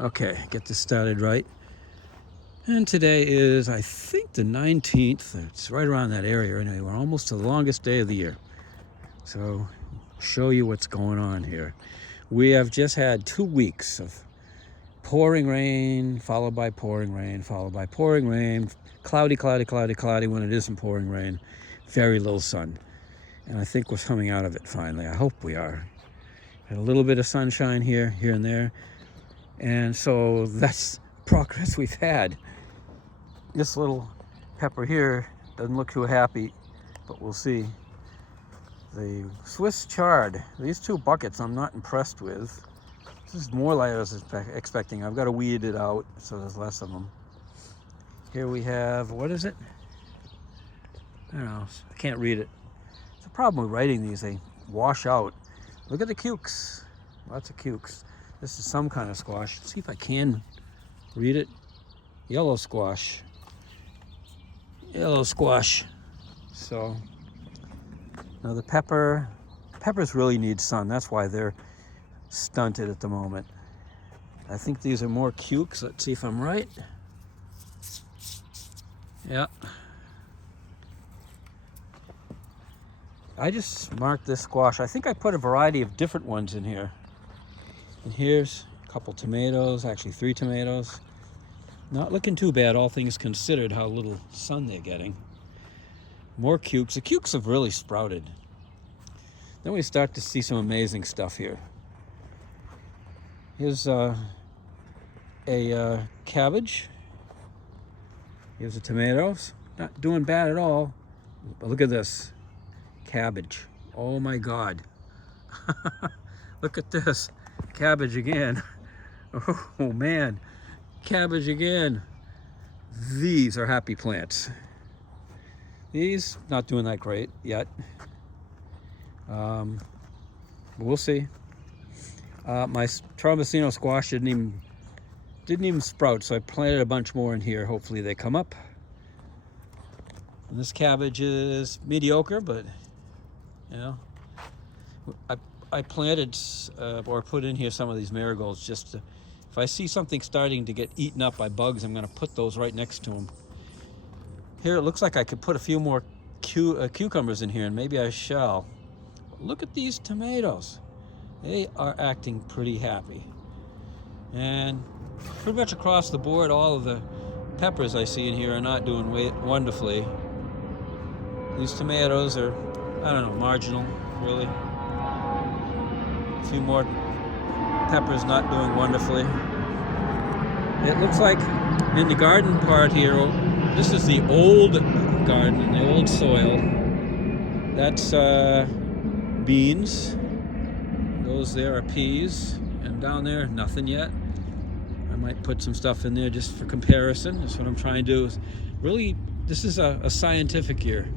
Okay, get this started right. And today is, I think, the 19th. It's right around that area anyway. We're almost to the longest day of the year. So, show you what's going on here. We have just had 2 weeks of pouring rain, followed by pouring rain, followed by pouring rain, cloudy, cloudy, cloudy, cloudy when it isn't pouring rain, very little sun. And I think we're coming out of it finally. I hope we are. Had a little bit of sunshine here and there. And so that's progress we've had. This little pepper here doesn't look too happy, but we'll see. The Swiss chard, these 2 buckets I'm not impressed with. This is more like I was expecting. I've got to weed it out so there's less of them. Here we have, what is it? I don't know, I can't read it. It's a problem with writing these, they wash out. Look at the cukes, lots of cukes. This is some kind of squash. Let's see if I can read it. Yellow squash. Yellow squash. So, now the peppers really need sun. That's why they're stunted at the moment. I think these are more cukes. Let's see if I'm right. Yeah. I just marked this squash. I think I put a variety of different ones in here. And here's a couple tomatoes, actually 3 tomatoes. Not looking too bad, all things considered, how little sun they're getting. More cukes. The cukes have really sprouted. Then we start to see some amazing stuff here. Here's a cabbage. Here's the tomatoes. Not doing bad at all. But look at this. Cabbage. Oh my God. Look at this. Cabbage again. Oh man. Cabbage again. These are happy plants. These not doing that great yet. We'll see. My Trombosino squash didn't even sprout, so I planted a bunch more in here. Hopefully they come up. And this cabbage is mediocre, but you know, I planted or put in here some of these marigolds just to, if I see something starting to get eaten up by bugs, I'm going to put those right next to them. Here it looks like I could put a few more cucumbers in here, and maybe I shall. But look at these tomatoes. They are acting pretty happy. And pretty much across the board, all of the peppers I see in here are not doing wonderfully. These tomatoes are, I don't know, marginal, really. A few more peppers not doing wonderfully. It looks like in the garden part here, this is the old garden, the old soil. That's beans. Those there are peas. And down there, nothing yet. I might put some stuff in there just for comparison. That's what I'm trying to do. Is really, this is a scientific year.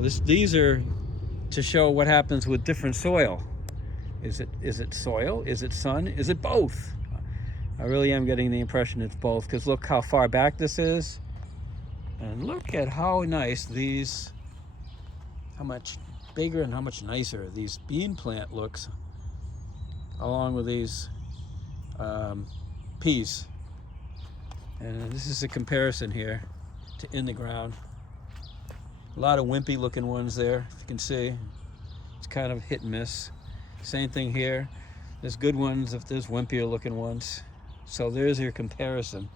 These are to show what happens with different soil. Is it soil? Is it sun? Is it both? I really am getting the impression it's both, because look how far back this is. And look at how nice these, how much bigger and how much nicer these bean plant looks, along with these peas. And this is a comparison here to in the ground. A lot of wimpy looking ones there, if you can see. It's kind of hit and miss. Same thing here. There's good ones if there's wimpier looking ones. So there's your comparison.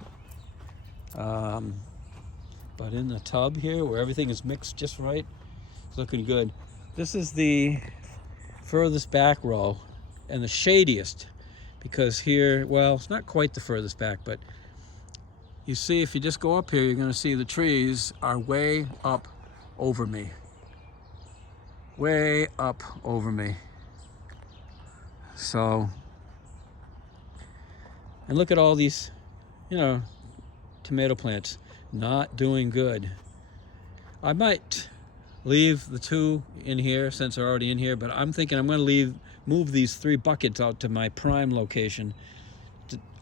But in the tub here, where everything is mixed just right, it's looking good. This is the furthest back row and the shadiest, because here, well, it's not quite the furthest back, but you see, if you just go up here, you're going to see the trees are way up over me. Way up over me. So, and look at all these, you know, tomato plants not doing good. I might leave the 2 in here since they're already in here, but I'm thinking I'm going to move these 3 buckets out to my prime location,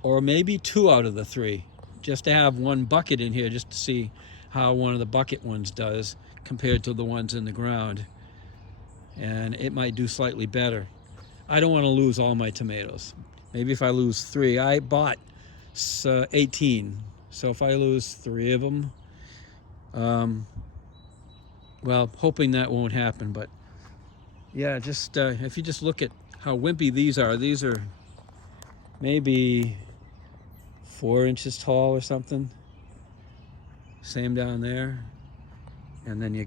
or maybe 2 out of the 3, just to have 1 bucket in here just to see how one of the bucket ones does compared to the ones in the ground. And it might do slightly better. I don't want to lose all my tomatoes. Maybe if I lose 3. I bought 18. So if I lose 3 of them, well, hoping that won't happen. But yeah, just if you just look at how wimpy these are maybe 4 inches tall or something. Same down there. And then you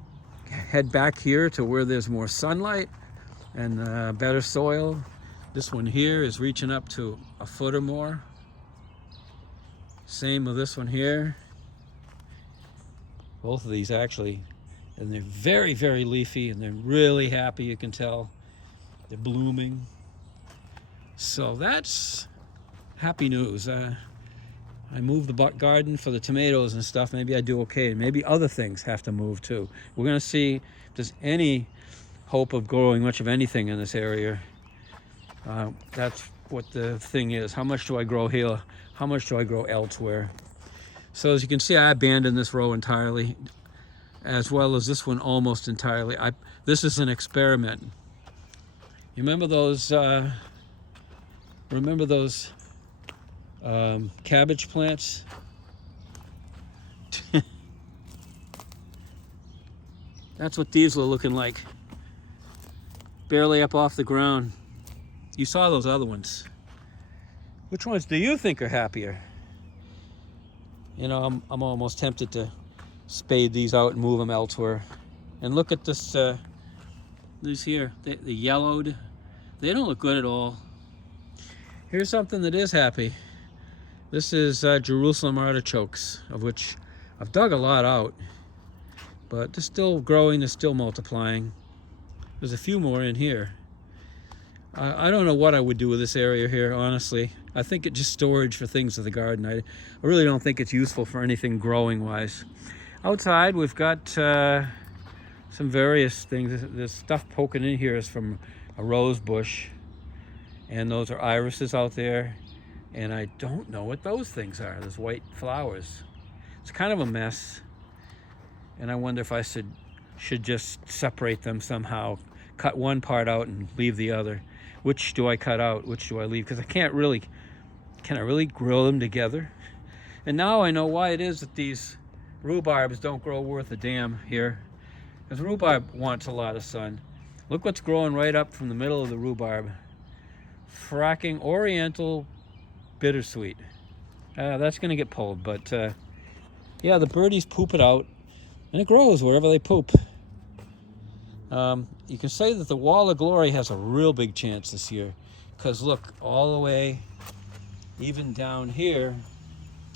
head back here to where there's more sunlight and better soil. This one here is reaching up to a foot or more. Same with this one here. Both of these actually, and they're very, very leafy, and they're really happy, you can tell. They're blooming. So that's happy news. I moved the garden for the tomatoes and stuff. Maybe I do okay. Maybe other things have to move too. We're gonna see if there's any hope of growing much of anything in this area. That's what the thing is. How much do I grow here? How much do I grow elsewhere? So as you can see, I abandoned this row entirely, as well as this one almost entirely. This is an experiment. You remember those cabbage plants? That's what these were looking like. Barely up off the ground. You saw those other ones. Which ones do you think are happier? You know, I'm almost tempted to spade these out and move them elsewhere. And look at this, these here, the yellowed. They don't look good at all. Here's something that is happy. This is Jerusalem artichokes, of which I've dug a lot out, but they're still growing, they're still multiplying. There's a few more in here. I don't know what I would do with this area here, honestly. I think it's just storage for things of the garden. I really don't think it's useful for anything growing wise. Outside we've got some various things. There's stuff poking in here is from a rose bush, and those are irises out there, and I don't know what those things are. There's white flowers. It's kind of a mess, and I wonder if I should just separate them somehow, cut one part out and leave the other. Which do I cut out? Which do I leave? Because can I really grow them together? And now I know why it is that these rhubarbs don't grow worth a damn here. Because rhubarb wants a lot of sun. Look what's growing right up from the middle of the rhubarb. Fracking Oriental bittersweet. That's gonna get pulled, but yeah, the birdies poop it out, and it grows wherever they poop. You can say that the Wall of Glory has a real big chance this year, because look, all the way, even down here,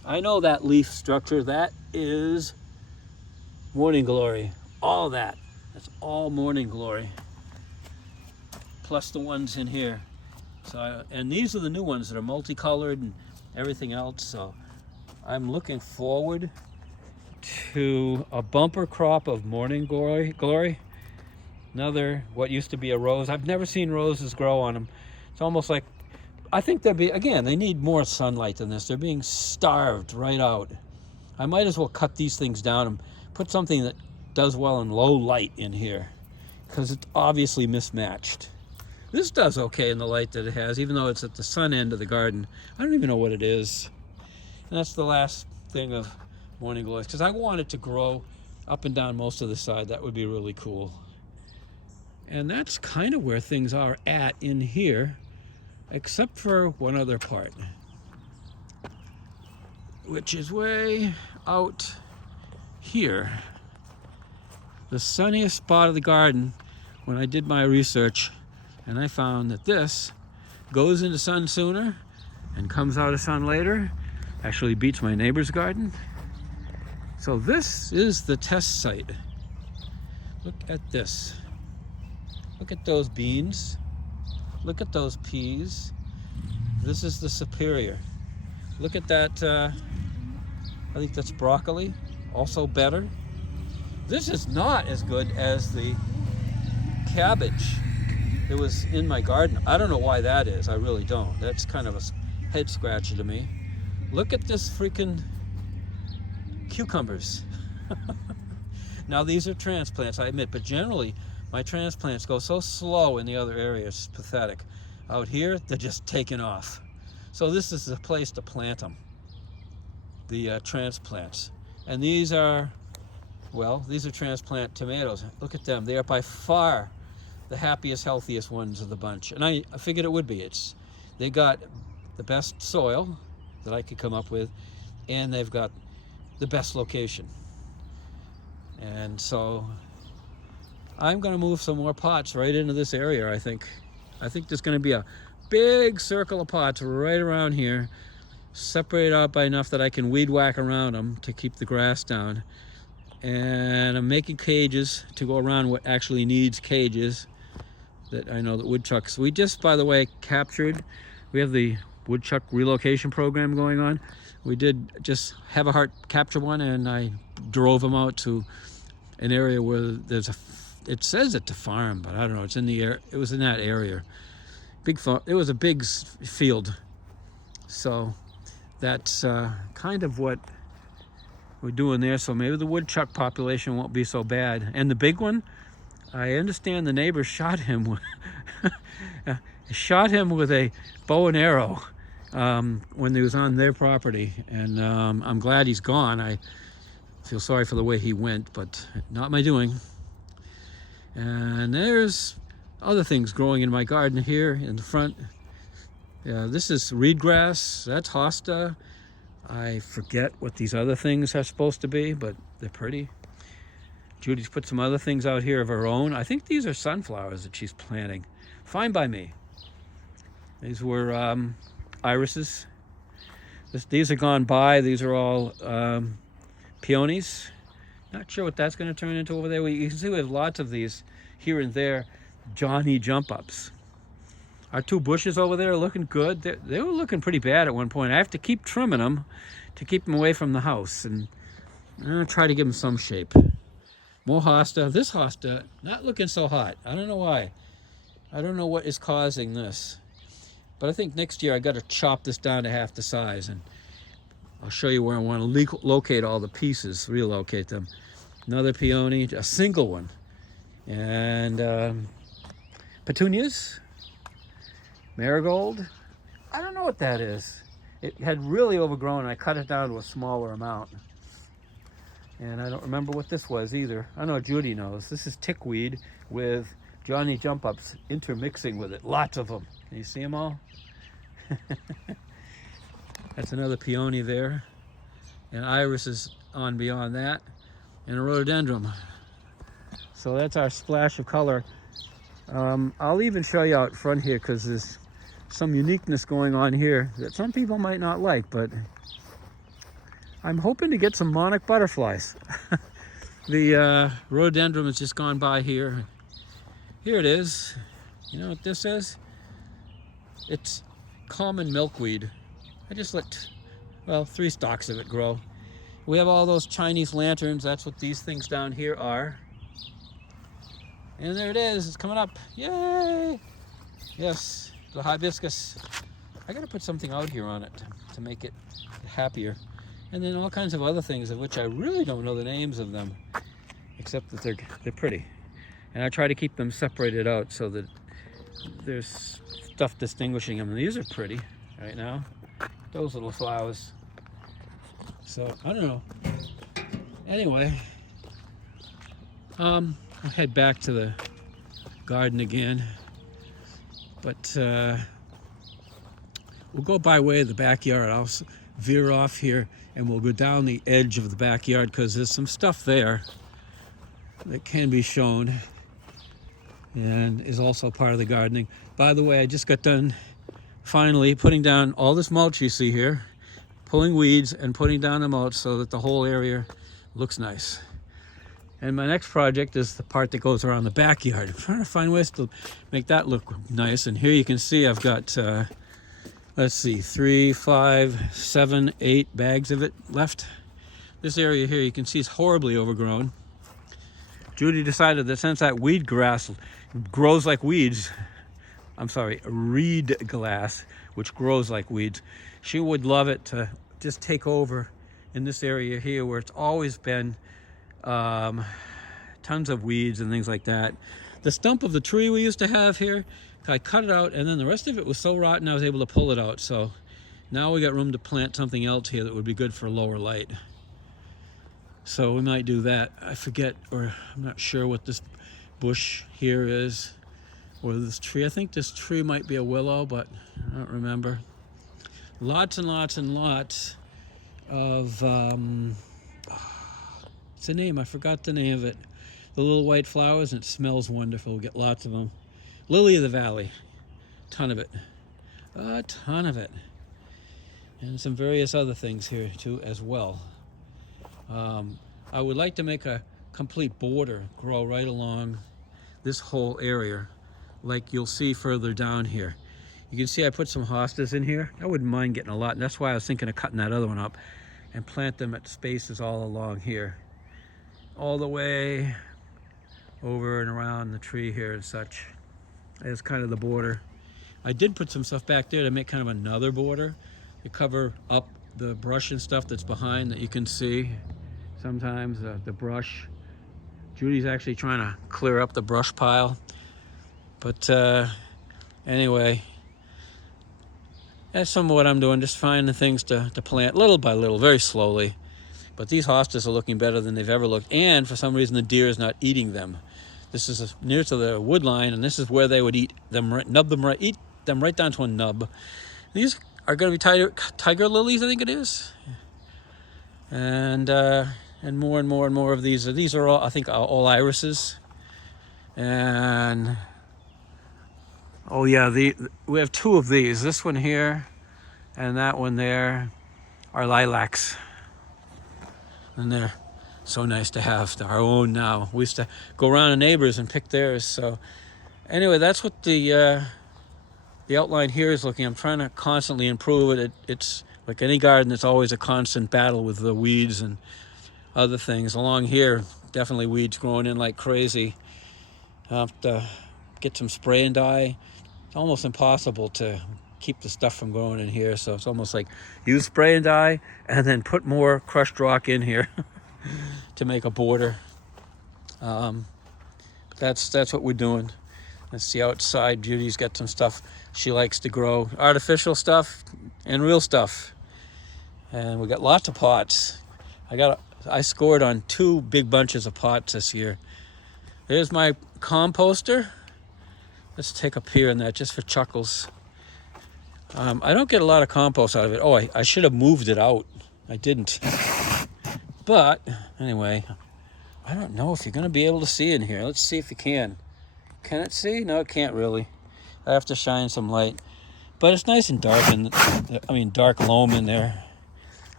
I know that leaf structure, that is Morning Glory. All that's all Morning Glory, plus the ones in here. So, and these are the new ones that are multicolored and everything else. So I'm looking forward to a bumper crop of Morning Glory. Another, what used to be a rose. I've never seen roses grow on them. It's almost like, I think they need more sunlight than this. They're being starved right out. I might as well cut these things down and put something that does well in low light in here, because it's obviously mismatched. This does okay in the light that it has, even though it's at the sun end of the garden. I don't even know what it is. And that's the last thing of Morning Glories, because I want it to grow up and down most of the side. That would be really cool. And that's kind of where things are at in here, except for one other part, which is way out here. The sunniest spot of the garden when I did my research, and I found that this goes into sun sooner and comes out of sun later. Actually beats my neighbor's garden. So this is the test site. Look at this. Look at those beans. Look at those peas. This is the superior. Look at that, I think that's broccoli, also better. This is not as good as the cabbage that was in my garden. I don't know why that is, I really don't. That's kind of a head scratcher to me. Look at this freaking cucumbers. Now these are transplants, I admit, but generally my transplants go so slow in the other areas. It's pathetic. Out here, they're just taking off. So this is the place to plant them, the transplants. And these are, well, these are transplant tomatoes. Look at them. They are by far the happiest, healthiest ones of the bunch. And I figured it would be. They got the best soil that I could come up with, and they've got the best location. And so I'm going to move some more pots right into this area, I think. I think there's going to be a big circle of pots right around here, separated out by enough that I can weed whack around them to keep the grass down. And I'm making cages to go around what actually needs cages that I know that woodchucks. We just, by the way, we have the woodchuck relocation program going on. We did just have a heart capture one, and I drove them out to an area where it says it's a farm, but I don't know, it's in the air. It was in that area. It was a big field. So that's kind of what we're doing there. So maybe the woodchuck population won't be so bad. And the big one, I understand the neighbor shot him with a bow and arrow when he was on their property. And I'm glad he's gone. I feel sorry for the way he went, but not my doing. And there's other things growing in my garden here in the front. Yeah, this is reed grass. That's hosta. I forget what these other things are supposed to be, but they're pretty. Judy's put some other things out here of her own. I think these are sunflowers that she's planting. Fine by me. These were irises. These are gone by. These are all peonies. Not sure what that's going to turn into over there. You can see we have lots of these here and there. Johnny jump ups. Our two bushes over there are looking good. They were looking pretty bad at one point. I have to keep trimming them to keep them away from the house, and I'm going to try to give them some shape. More hosta. This hosta, not looking so hot. I don't know why. I don't know what is causing this. But I think next year I got to chop this down to half the size, and I'll show you where I want to locate all the pieces, relocate them. Another peony, a single one. And petunias, marigold. I don't know what that is. It had really overgrown, and I cut it down to a smaller amount. And I don't remember what this was either. I know Judy knows. This is tickweed with Johnny jump ups intermixing with it. Lots of them. Can you see them all? That's another peony there. And iris is on beyond that. And a rhododendron. So that's our splash of color. I'll even show you out front here because there's some uniqueness going on here that some people might not like, but I'm hoping to get some monarch butterflies. The rhododendron has just gone by here. Here it is. You know what this is? It's common milkweed. I just let, 3 stalks of it grow. We have all those Chinese lanterns. That's what these things down here are. And there it is. It's coming up. Yay! Yes, the hibiscus. I gotta put something out here on it to make it happier. And then all kinds of other things of which I really don't know the names of them, except that they're pretty. And I try to keep them separated out so that there's stuff distinguishing them. And these are pretty right now. Those little flowers. So I don't know. Anyway, I'll head back to the garden again. But we'll go by way of the backyard. I'll veer off here and we'll go down the edge of the backyard because there's some stuff there that can be shown and is also part of the gardening. By the way, I just got done finally putting down all this mulch you see here, pulling weeds and putting down the mulch so that the whole area looks nice. And my next project is the part that goes around the backyard. I'm trying to find ways to make that look nice. And here you can see I've got, let's see, 3, 5, 7, 8 bags of it left. This area here you can see is horribly overgrown. Judy decided that since that weed grass grows like weeds, reed glass, which grows like weeds, she would love it to just take over in this area here where it's always been tons of weeds and things like that. The stump of the tree we used to have here, I cut it out, and then the rest of it was so rotten I was able to pull it out. So Now we got room to plant something else here that would be good for lower light. So we might do that. I forget, or I'm not sure what this bush here is, or this tree. I think this tree might be a willow, but I don't remember. Lots and lots and lots of, it's a name, I forgot the name of it. The little white flowers, and it smells wonderful. We'll get lots of them. Lily of the valley, ton of it. A ton of it. And some various other things here too as well. I would like to make a complete border grow right along this whole area, like you'll see further down here. You can see I put some hostas in here. I wouldn't mind getting a lot, and that's why I was thinking of cutting that other one up and plant them at spaces all along here, all the way over and around the tree here and such, as kind of the border. I did put some stuff back there to make kind of another border to cover up the brush and stuff that's behind that you can see sometimes, the brush. Judy's actually trying to clear up the brush pile. But anyway, that's some of what I'm doing, just finding things to plant little by little, very slowly. But these hostas are looking better than they've ever looked, and for some reason the deer is not eating them. This is near to the wood line, and this is where they would eat them, eat them right down to a nub. These are going to be tiger lilies, I think it is. And more and more and more of these. These are all, I think, all irises. And oh yeah, we have two of these. This one here and that one there are lilacs. And they're so nice to have. They're our own now. We used to go around to neighbors and pick theirs. So anyway, that's what the outline here is looking. I'm trying to constantly improve it. It's like any garden, it's always a constant battle with the weeds and other things. Along here, definitely weeds growing in like crazy. I have to get some spray and dye. It's almost impossible to keep the stuff from growing in here, so it's almost like use spray and dye and then put more crushed rock in here to make a border. But that's what we're doing. Let's see outside. Judy's got some stuff she likes to grow, artificial stuff and real stuff. And we got lots of pots. I scored on 2 big bunches of pots this year. There's my composter. Let's take a peer in that just for chuckles. I don't get a lot of compost out of it. Oh, I should have moved it out. I didn't. But anyway, I don't know if you're going to be able to see in here. Let's see if you can. Can it see? No, it can't really. I have to shine some light. But it's nice and dark, dark loam in there.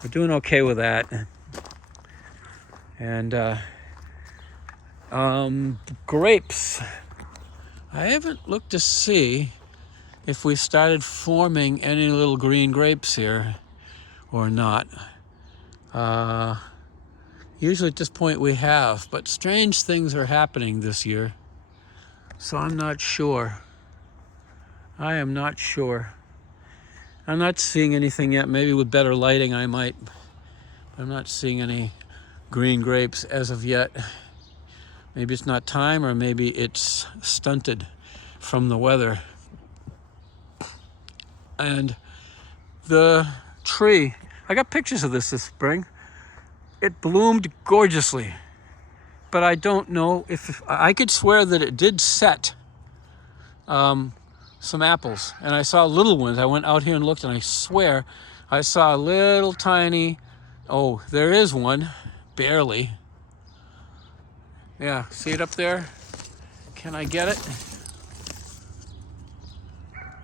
We're doing okay with that. And grapes. I haven't looked to see if we started forming any little green grapes here or not. Usually at this point we have, but strange things are happening this year. So I'm not sure. I am not sure. I'm not seeing anything yet. Maybe with better lighting I might. I'm not seeing any green grapes as of yet. Maybe it's not time, or maybe it's stunted from the weather. And the tree, I got pictures of this spring. It bloomed gorgeously, but I don't know if, I could swear that it did set some apples, and I saw little ones. I went out here and looked, and I swear I saw a little tiny, oh, there is one, barely. Yeah, see it up there? Can I get it?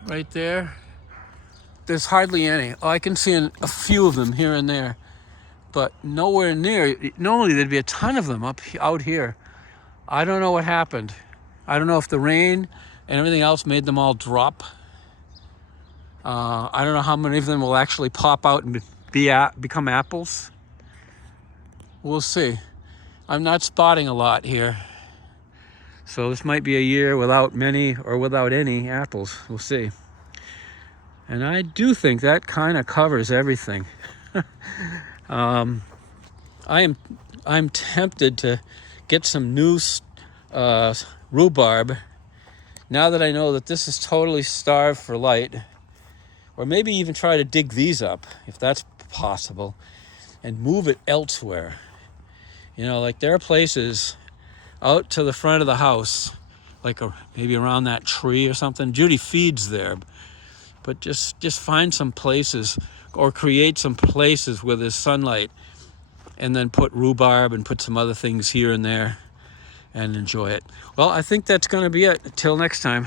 Right there. There's hardly any. Oh, I can see a few of them here and there, but nowhere near. Normally there'd be a ton of them out here. I don't know what happened. I don't know if the rain and everything else made them all drop. I don't know how many of them will actually pop out and become apples. We'll see. I'm not spotting a lot here. So this might be a year without many or without any apples. We'll see. And I do think that kind of covers everything. I'm tempted to get some new rhubarb now that I know that this is totally starved for light. or maybe even try to dig these up if that's possible and move it elsewhere. You know, like there are places out to the front of the house, like maybe around that tree or something. Judy feeds there, but just find some places or create some places where there's sunlight, and then put rhubarb and put some other things here and there and enjoy it. Well, I think that's going to be it. Until next time.